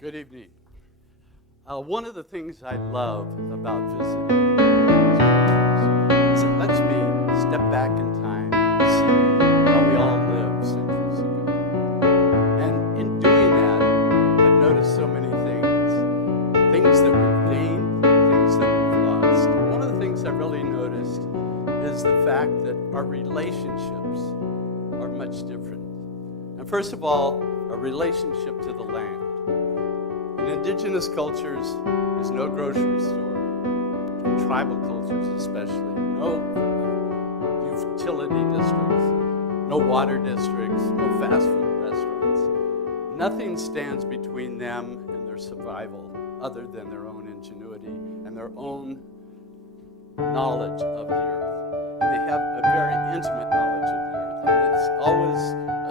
Good evening. One of the things I love about visiting is it lets me step back in time and see how we all lived centuries ago. And in doing that, I've noticed so many things that we've gained, things that we've lost. One of the things I've really noticed is the fact that our relationships are much different. And first of all, a relationship to the land. In indigenous cultures, there's no grocery store. In tribal cultures especially, no utility districts, no water districts, no fast food restaurants. Nothing stands between them and their survival other than their own ingenuity and their own knowledge of the earth. And they have a very intimate knowledge of the earth. And it's always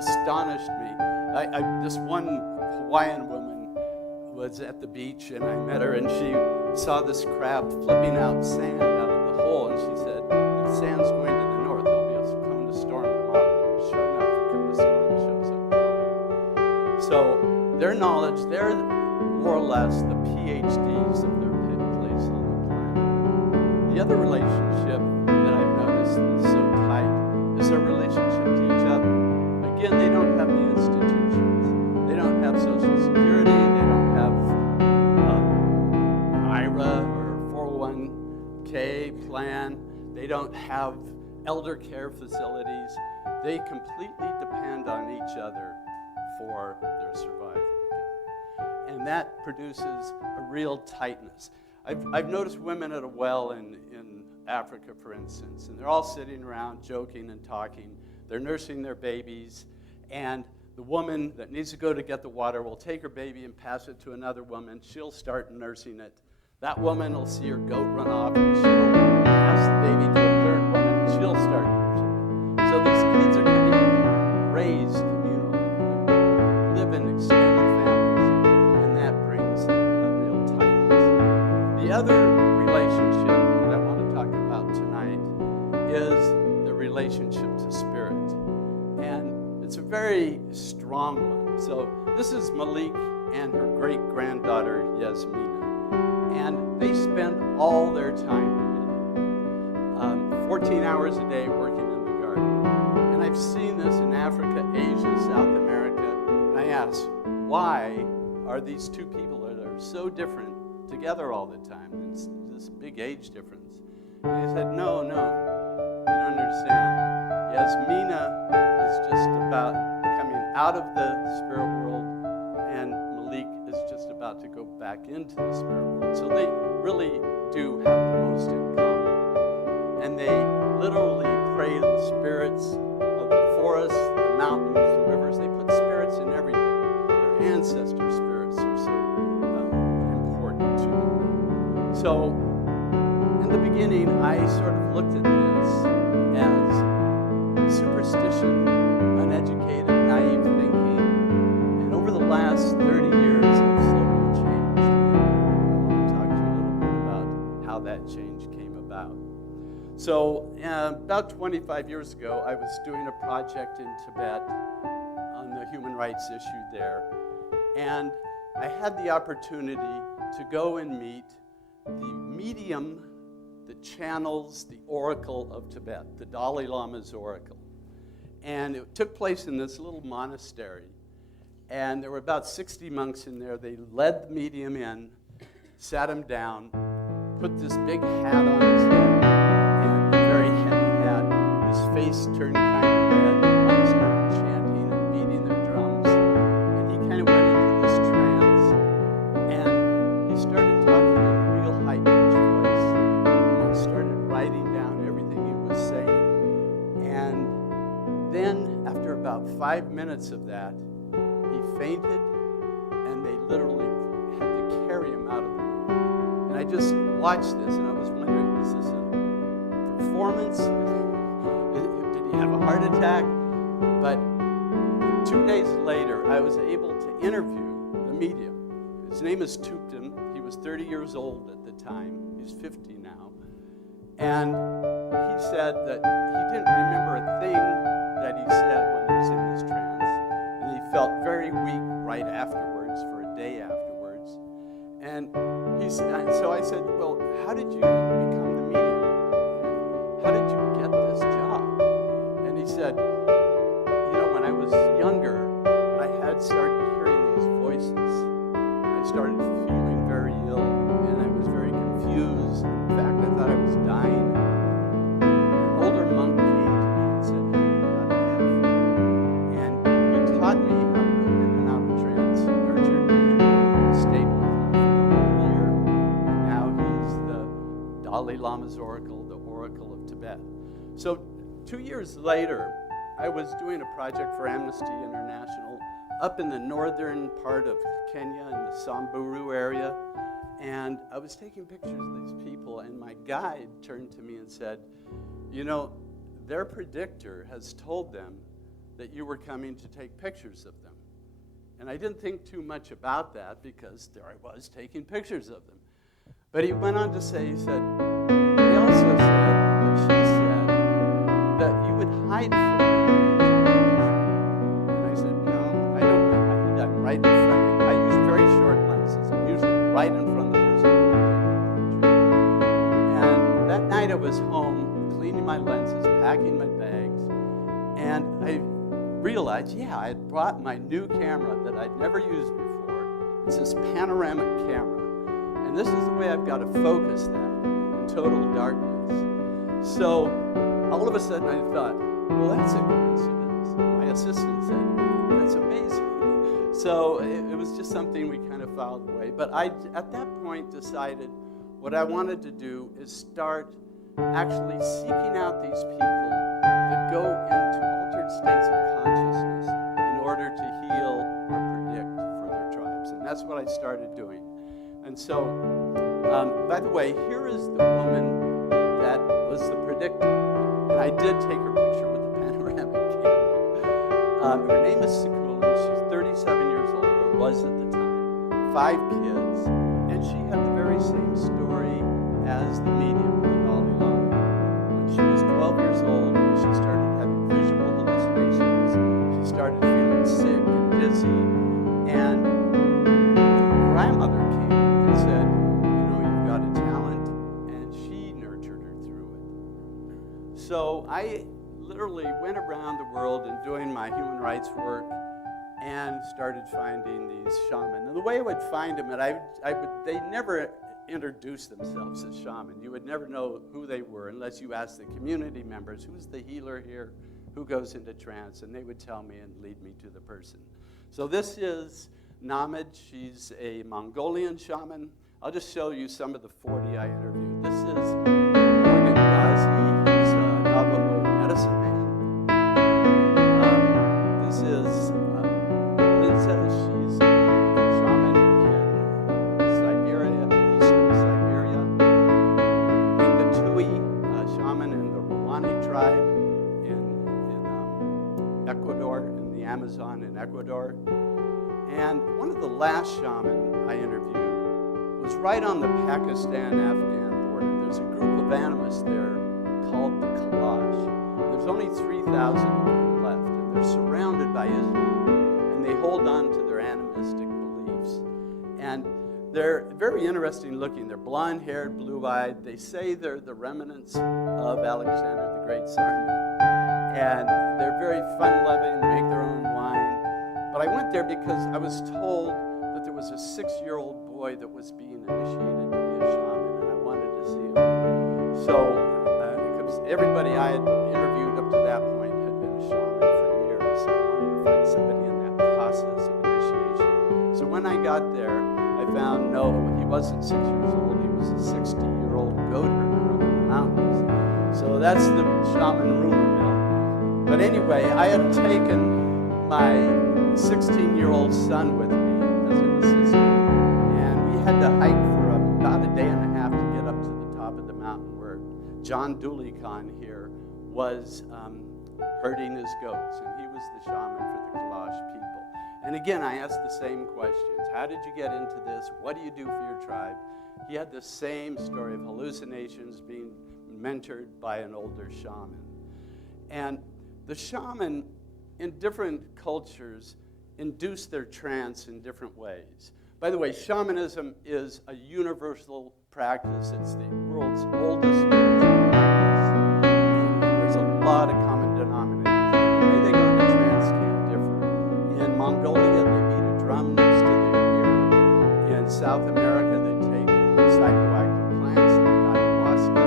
astonished me. This one Hawaiian woman was at the beach, and I met her, and she saw this crab flipping out sand out of the hole, and she said, "The sand's going to the north. There'll be a coming to storm tomorrow." Sure enough, the coming to storm shows up tomorrow. So their knowledge, they're more or less the PhDs of their place on the planet. The other relationship that I've noticed is so tight is their relationship to each other. Again, they don't have the institutions. They don't have Social Security. They don't have IRA or 401k plan. They don't have elder care facilities. They completely depend on each other for their survival. And that produces a real tightness. I've noticed women at a well in Africa, for instance, and they're all sitting around joking and talking. They're nursing their babies, and the woman that needs to go to get the water will take her baby and pass it to another woman. She'll start nursing it. That woman will see her goat run off, and she'll pass the baby to a third woman, and she'll start nursing it. So these kids are getting raised communally. They live in extended families, and that brings a real tightness. The other relationship that I want to talk about tonight is the relationship to spirit. And it's a very strong one. So this is Malik and her great-granddaughter, Yasmina. And they spend all their time together, 14 hours a day working in the garden. And I've seen this in Africa, Asia, South America. And I ask, why are these two people that are so different together all the time? And it's this big age difference. And they said, no, you don't understand. Yasmina is just about coming out of the spirit world, and Malik is just about to go back into the spirit world. So they really do have the most in common. And they literally pray to the spirits of the forests, the mountains, the rivers. They put spirits in everything. Their ancestor spirits are so important to them. So in the beginning, I sort of looked at this as superstition, uneducated, naive thinking. And over the last 30 years, I've slowly changed. And I want to talk to you a little bit about how that change came about. So about 25 years ago, I was doing a project in Tibet on the human rights issue there. And I had the opportunity to go and meet the medium that channels the oracle of Tibet, the Dalai Lama's oracle. And it took place in this little monastery. And there were about 60 monks in there. They led the medium in, sat him down, put this big hat on his head, and a very heavy hat. His face turned kind of red. The monks started chanting and beating their drums. And he kind of went into this trance. And he started talking in a real high-pitched voice. The monks started writing down everything he was saying. And then, after about 5 minutes of that, he fainted, and they literally had to carry him out of the room. And I just watched this, and I was wondering, is this a performance? Did he have a heart attack? But 2 days later, I was able to interview the medium. His name is Tuptim. He was 30 years old at the time. He's 50 now. And he said that he didn't remember a thing that he said when he was in this trance. And he felt very weak right afterwards, for a day afterwards. And so I said, well, how did you become the medium? How did you get this job? And he said, when I was younger, I had started hearing these voices. I started feeling very ill, and I was very confused. In fact, I thought I was dying. An older monk came to me and said, hey, you got a gift. And he taught me how to go in and out of trance. He nurtured me, stayed with me for the whole year. And now he's the Dalai Lama's oracle, the Oracle of Tibet. So 2 years later, I was doing a project for Amnesty International up in the northern part of Kenya in the Samburu area. And I was taking pictures of these people, and my guide turned to me and said, their predictor has told them that you were coming to take pictures of them. And I didn't think too much about that because there I was taking pictures of them. But he went on to say, he said, they also said that she said that you would hide from them. And I said, no, I don't. I'm right in front. I use very short lenses. I'm usually right in front of the person who I'm taking the picture. And that night I was home, cleaning my lenses, packing my bags, and I realized, I had brought my new camera that I'd never used before. It's this panoramic camera. And this is the way I've got to focus that in total darkness. So all of a sudden I thought, well, that's a coincidence. My assistant said, that's amazing. So it was just something we kind of filed away. But I, at that point, decided what I wanted to do is start actually seeking out these people that go into altered states of consciousness in order to heal or predict for their tribes. And that's what I started doing. And so, by the way, here is the woman that was the predictor. And I did take her picture with the panoramic camera. Her name is Psikologi. She's 37 years old, or was at the time, 5 kids. And she had the very same story as the medium, the Dalai Lama. When she was 12 years old, she started having visual hallucinations. She started feeling sick and dizzy. And her grandmother came and said, you've got a talent, and she nurtured her through it. So I literally went around the world and doing my human rights work and started finding these shamans. And the way I would find them, they never introduced themselves as shaman. You would never know who they were unless you asked the community members, who's the healer here, who goes into trance, and they would tell me and lead me to the person. So this is Namid. She's a Mongolian shaman. I'll just show you some of the 40 I interviewed. This is Morgan Ghazi. He's a Navajo medicine man. This is Lindsay. She's a shaman in Siberia, eastern Siberia. Mingatui, a shaman in the Rwani tribe in Ecuador, in the Amazon in Ecuador. And one of the last shaman I interviewed was right on the Pakistan-Afghan border. There's a group of animists there called the Kalash. And there's only 3,000 of them left, and they're surrounded by Islam, and they hold on to their animistic beliefs. And they're very interesting looking. They're blonde-haired, blue-eyed. They say they're the remnants of Alexander the Great's army. And they're very fun-loving, they make their own wine. But I went there because I was told that there was a 6-year-old boy that was being initiated to be a shaman, and I wanted to see him. So everybody I had interviewed up to that point had been a shaman for years, so I wanted to find somebody in that process of initiation. So when I got there, I found, no, he wasn't 6 years old, he was a 60-year-old goat herder up in the mountains. So that's the shaman rumor mill. But anyway, I had taken my 16-year-old son with me as an assistant, and we had to hike for about a day and a half to get up to the top of the mountain where John Dooley Khan here was herding his goats, and he was the shaman for the Kalash people. And again, I asked the same questions. How did you get into this? What do you do for your tribe? He had the same story of hallucinations, being mentored by an older shaman. And the shaman in different cultures induce their trance in different ways. By the way, shamanism is a universal practice. It's the world's oldest spiritual practice. And there's a lot of common denominators. But the way they go into trance can differ. In Mongolia, they beat a drum next to their ear. In South America, they take psychoactive plants like ayahuasca.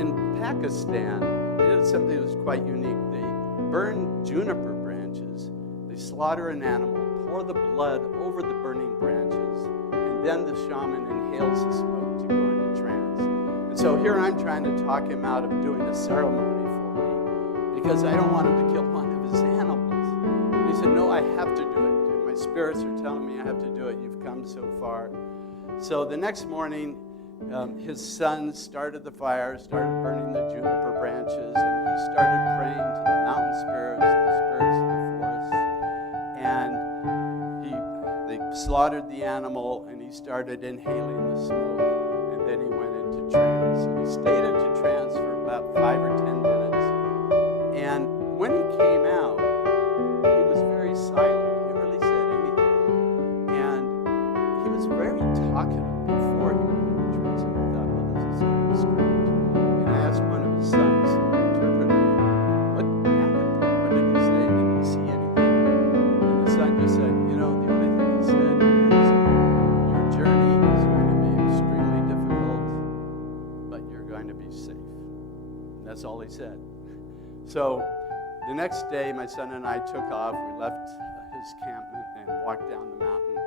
In Pakistan, they did something that was quite unique. They burn juniper branches. They slaughter an animal, pour the blood over the burning branches, and then the shaman inhales the smoke to go into trance. And so here I'm trying to talk him out of doing a ceremony for me because I don't want him to kill one of his animals. And he said, no, I have to do it. My spirits are telling me I have to do it. You've come so far. So the next morning, his son started the fire, started burning the juniper branches, and he started praying to the mountain spirits, the spirits of the forest. And they slaughtered the animal, and he started inhaling the smoke, and then he went into trance. And he stayed into trance for about 5 or 10 minutes. And when he came out, he was very silent. He hardly said anything. And he was very talkative before he went into trance. And I thought, well, this is kind of strange. And I asked one of his sons, the interpreter, what happened? What did he say? Did he see anything? And the son just said, the only thing he said is, your journey is going to be extremely difficult, but you're going to be safe. And that's all he said. So the next day, my son and I took off. We left his campment and walked down the mountain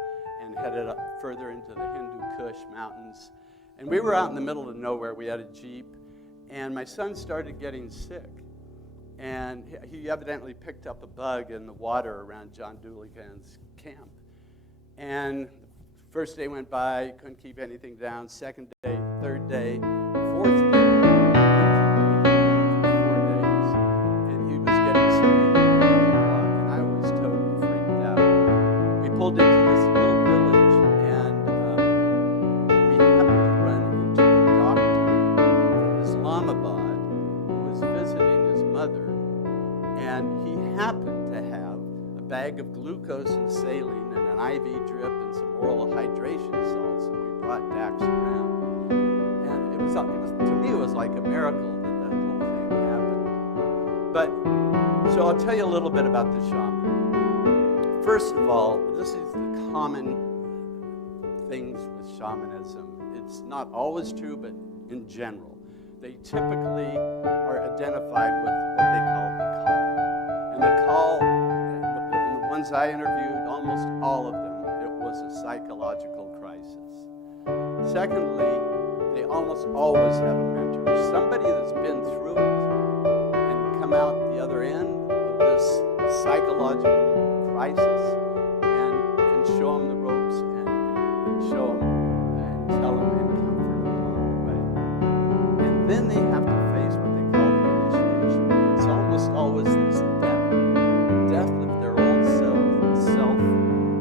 and headed up further into the Hindu Kush mountains. And we were out in the middle of nowhere. We had a Jeep, and my son started getting sick. And he evidently picked up a bug in the water around John Duligan's camp. And first day went by, couldn't keep anything down. Second day, third day, fourth day, couldn't keep anything down for 4 days. And he was getting sick and I was totally freaked out. We pulled into this little village, and we happened to run into a doctor from Islamabad who was visiting his mother. And he happened to have a bag of glucose and saline and an IV drip and some oral hydration salts, and we brought Dax around. And it was to me, it was like a miracle that whole thing happened. But, so I'll tell you a little bit about the shaman. First of all, this is the common things with shamanism. It's not always true, but in general. They typically are identified with what they call the call. And the call, and the ones I interviewed, almost all of them, it was a psychological crisis. Secondly, they almost always have a mentor, somebody that's been through it and come out the other end of this psychological crisis and can show them the ropes and show them and tell them and comfort them along the way. And then they have to face what they call the initiation. It's almost always this death of their old self,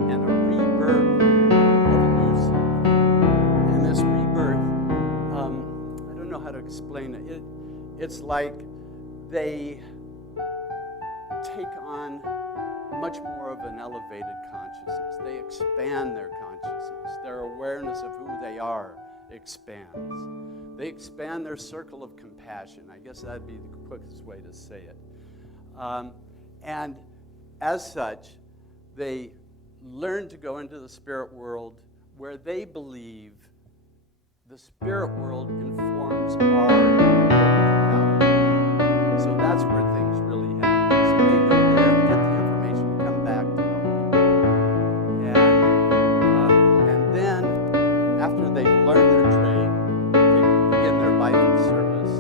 and a rebirth of a new self. And this rebirth, I don't know how to explain it. It's like they take on much more of an elevated consciousness. They expand their consciousness. Their awareness of who they are expands. They expand their circle of compassion. I guess that'd be the quickest way to say it. And as such, they learn to go into the spirit world where they believe the spirit world informs our reality. So that's where things really happen. So they go there, get the information, come back to help people. And then, after they've learned their trade, they begin their life of service,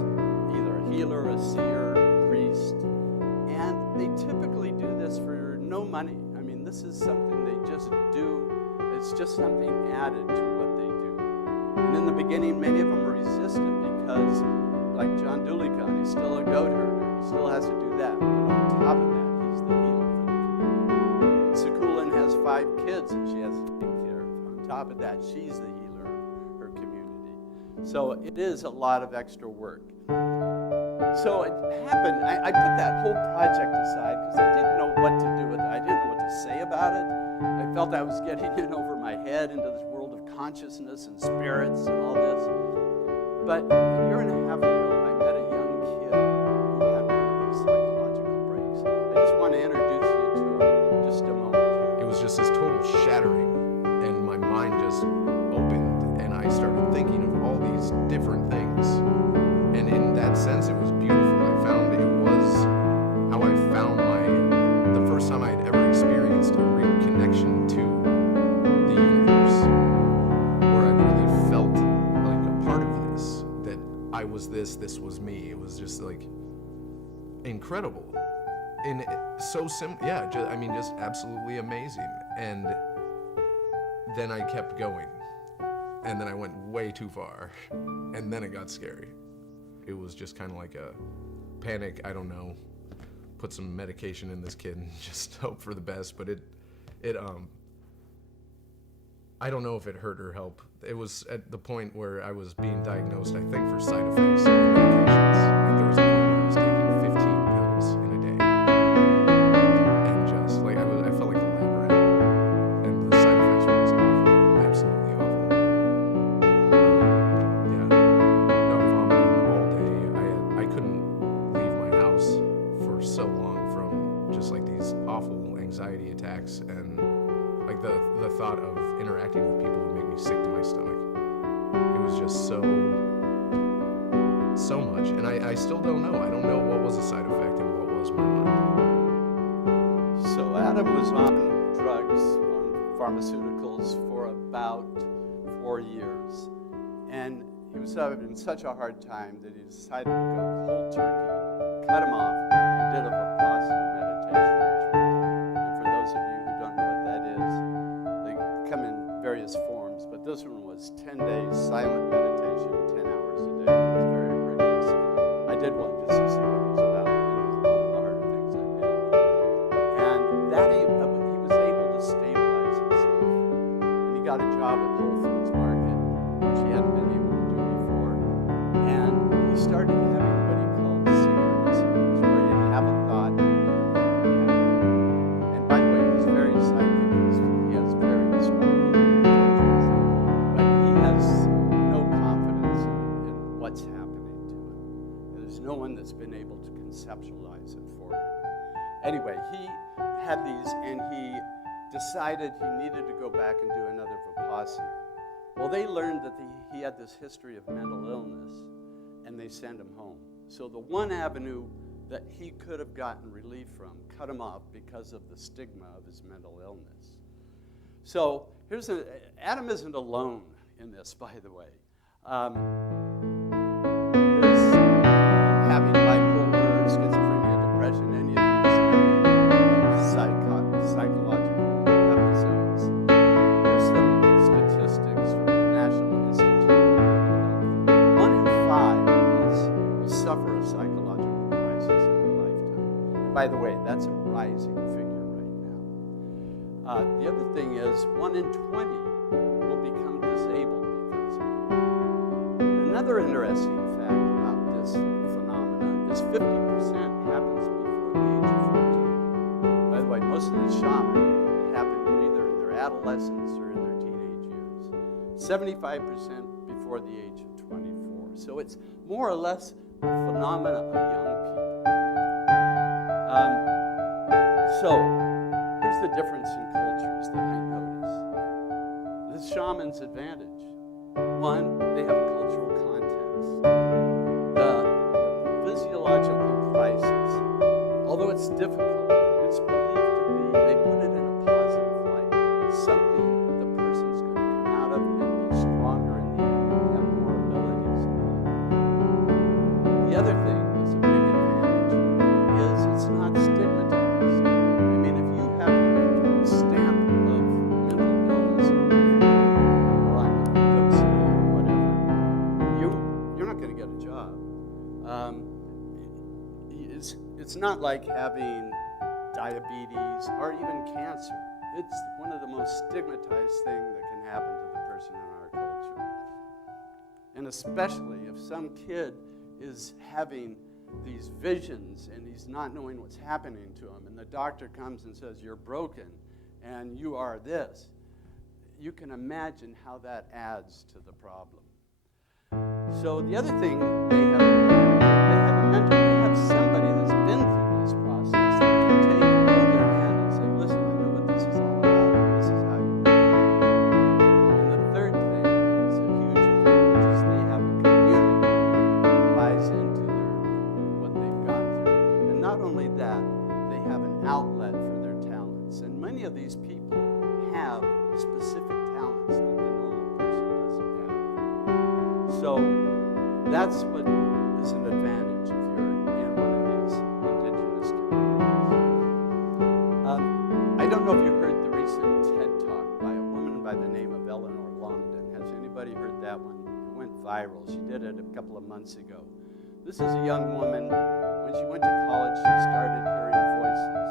either a healer, a seer, a priest. And they typically do this for no money. I mean, this is something they just do. It's just something added to what they do. And in the beginning, many of them resisted because, like John Duligan, he's still a goat herder. He still has to do that. But on top of that, he's the healer for the community. Sakulan has 5 kids that she has to take care of. On top of that, she's the healer of her community. So it is a lot of extra work. So it happened, I put that whole project aside because I didn't know what to do with it. I didn't know what to say about it. I felt I was getting in over my head into this world of consciousness and spirits and all this. But a year and a half ago, I met a young kid who had one of these psychological breaks. I just want to introduce you to him just a moment. It was just this total shattering, and my mind just opened, and I started thinking of all these different things. And in that sense, it was beautiful. I found it was how I found the first time I had ever experienced a real connection to the universe, where I really felt like a part of this, that I was this was me. It was just like incredible. And so simple, yeah, just absolutely amazing. And then I kept going, and then I went way too far, and then it got scary. It was just kind of like a panic, I don't know, put some medication in this kid and just hope for the best, but it I don't know if it hurt or helped. It was at the point where I was being diagnosed, I think, for side effects of medications. Like there was a point where I was taking 15 pills in a day. And just, like, I felt like a lab rat. And the side effects were just awful. Absolutely awful. Vomiting all day. I couldn't leave my house for so long from just, like, these awful anxiety attacks. And, like, the thought of interacting with people would make me sick to my stomach. It was just so much, and I still don't know. I don't know what was a side effect and what was my mind. So Adam was on drugs, on pharmaceuticals for about 4 years, and he was having such a hard time that he decided to go cold turkey, cut him off, and did a Vipassana meditation retreat. And for those of you who don't know what that is, they come in various forms, but this one was 10 days silent meditation, 10 hours a day. It was very rigorous. I did one just to see what it was about, and it was one of the harder things I did. And that he was able to stabilize himself. And he got a job at Whole Foods Market, which he hadn't been able to do before. And he started having what he called synchronicities, where he'd have a thought and the thing would happen. And by the way, he's very psychic. He has very strong healing potentials. But he has no confidence in what's happening to him. There's no one that's been able to conceptualize it for him. Anyway, he had these, and he decided he needed to go back and do another Vipassana. Well, they learned that he had this history of mental illness, and they sent him home. So the one avenue that he could have gotten relief from cut him off because of the stigma of his mental illness. So Adam isn't alone in this, by the way. There's having bipolar, schizophrenia, depression, any of these psychological episodes. There's some statistics from the National Institute of Mental Health. 1 in 5 of us will suffer a psychological crisis in their lifetime. And by the way, that's a rising figure right now. The other thing is 1 in 20 will become disabled because of it. Another interesting fact about this phenomenon is 50% happens before the age of 14. By the way, most of the shaman happen either in their adolescence or in their teenage years. 75% before the age of 24. So it's more or less a phenomenon of young people. So here's the difference in cultures that I notice. The shaman's advantage. One, they have a cultural context. The physiological crisis, although it's difficult, it's believed to be, they put it in a positive light. It's something the person's going to come out of and be stronger in the end and have more abilities in life. The other thing that's a big advantage is it's not stigmatized. I mean, if you have the stamp of mental illness or on your dossier or whatever, you're not going to get a job. It's not like having diabetes or even cancer. It's one of the most stigmatized things that can happen to the person in our culture. And especially if some kid is having these visions and he's not knowing what's happening to him, and the doctor comes and says, "You're broken," and you are this, you can imagine how that adds to the problem. So the other thing they have a mentor, they have somebody that's been through this process that can take and hold their hand and say, listen, I know what this is all about, and this is how you do it. And the third thing is a huge advantage is they have a community that buys into what they've gone through. And not only that, they have an outlet for their talents. And many of these people have specific talents that the normal person doesn't have. So that's what is an advantage if you're in one of these indigenous communities. I don't know if you heard the recent TED Talk by a woman by the name of Eleanor Longden. Has anybody heard that one? It went viral. She did it a couple of months ago. This is a young woman. When she went to college, she started hearing voices.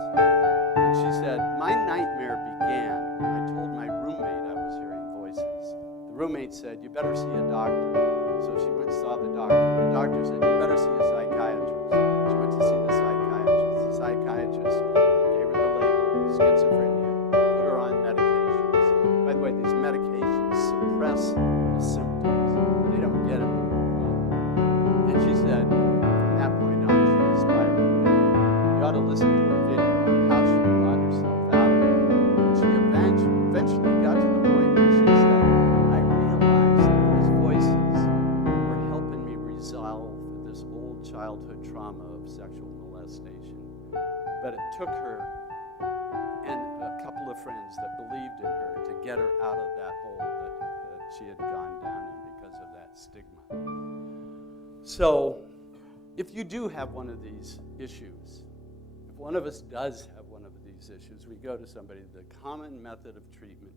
And she said, my nightmare began when I told my roommate I was hearing voices. The roommate said, you better see a doctor. So she went and saw the doctor. The doctor said, you better see a psychiatrist. She went to see the psychiatrist. The psychiatrist gave her the label, schizophrenia, put her on medications. By the way, these medications suppress the symptoms. They don't get it. And she said, from that point on, she was spiraling. You ought to listen to her video on how she brought herself out of it. She eventually got to the point where she said, I realized that these voices were helping me resolve this old childhood trauma of sexual molestation. But it took her and a couple of friends that believed in her to get her out of that hole that she had gone down in because of that stigma. So, if you do have one of these issues, if one of us does have one of these issues, we go to somebody. The common method of treatment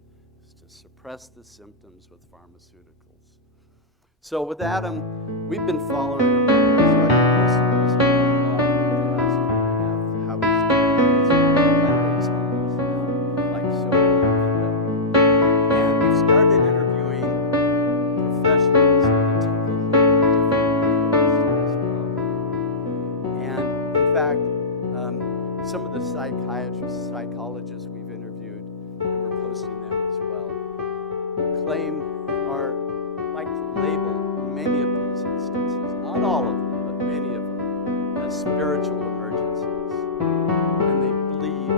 is to suppress the symptoms with pharmaceuticals. So with Adam, we've been following him. So I've been posting this on the blog for the last year and a half, how he's doing. By the way, he's homeless now, like so many of them. And we've started interviewing professionals that take a whole different approach to this problem. And in fact, some of the psychiatrists, psychologists we've interviewed, and we're posting them as well, claim or like to label many of these instances, not all of them, but many of them, as spiritual emergencies. And they believe,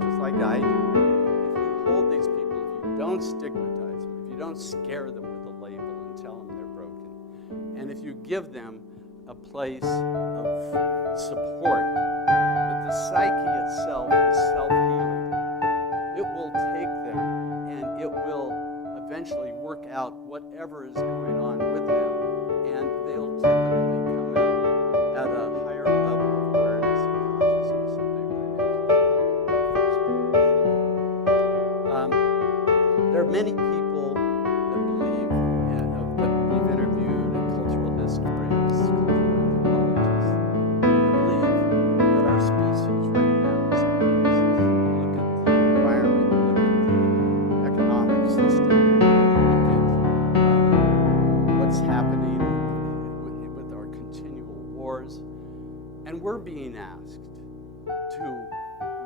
just like I do, if you hold these people, if you don't stigmatize them, if you don't scare them with a label and tell them they're broken, and if you give them a place of support, the psyche itself is self-healing. It will take them and it will eventually work out whatever is going on with them, and they'll typically come out at a higher level of awareness and consciousness than they went into the first place. There are many people that believe, that we've interviewed, and cultural historians, cultural anthropologists, species right now is in crisis. You look at the environment, you look at the economic system, you look at what's happening with our continual wars, and we're being asked to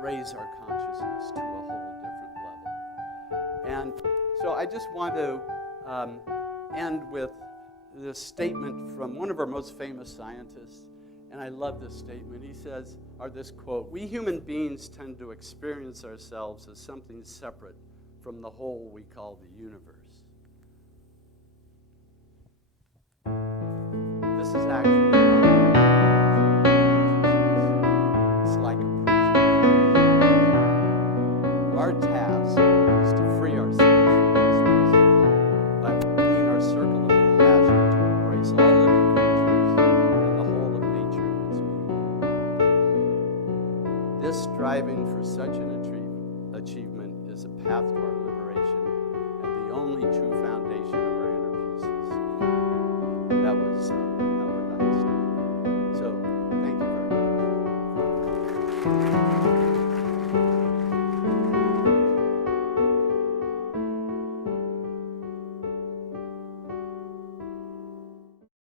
raise our consciousness to a whole different level. And so I just want to end with this statement from one of our most famous scientists. And I love this statement. He says, or this quote, we human beings tend to experience ourselves as something separate from the whole we call the universe. This is actually it's like a prison. Our task is to free ourselves from this prison by opening our circle of compassion to embrace all living creatures and the whole of nature in its beauty. This striving for such an achievement is a path to our liberation and the only true foundation of our inner peace. That was Albert Einstein. So, thank you very much.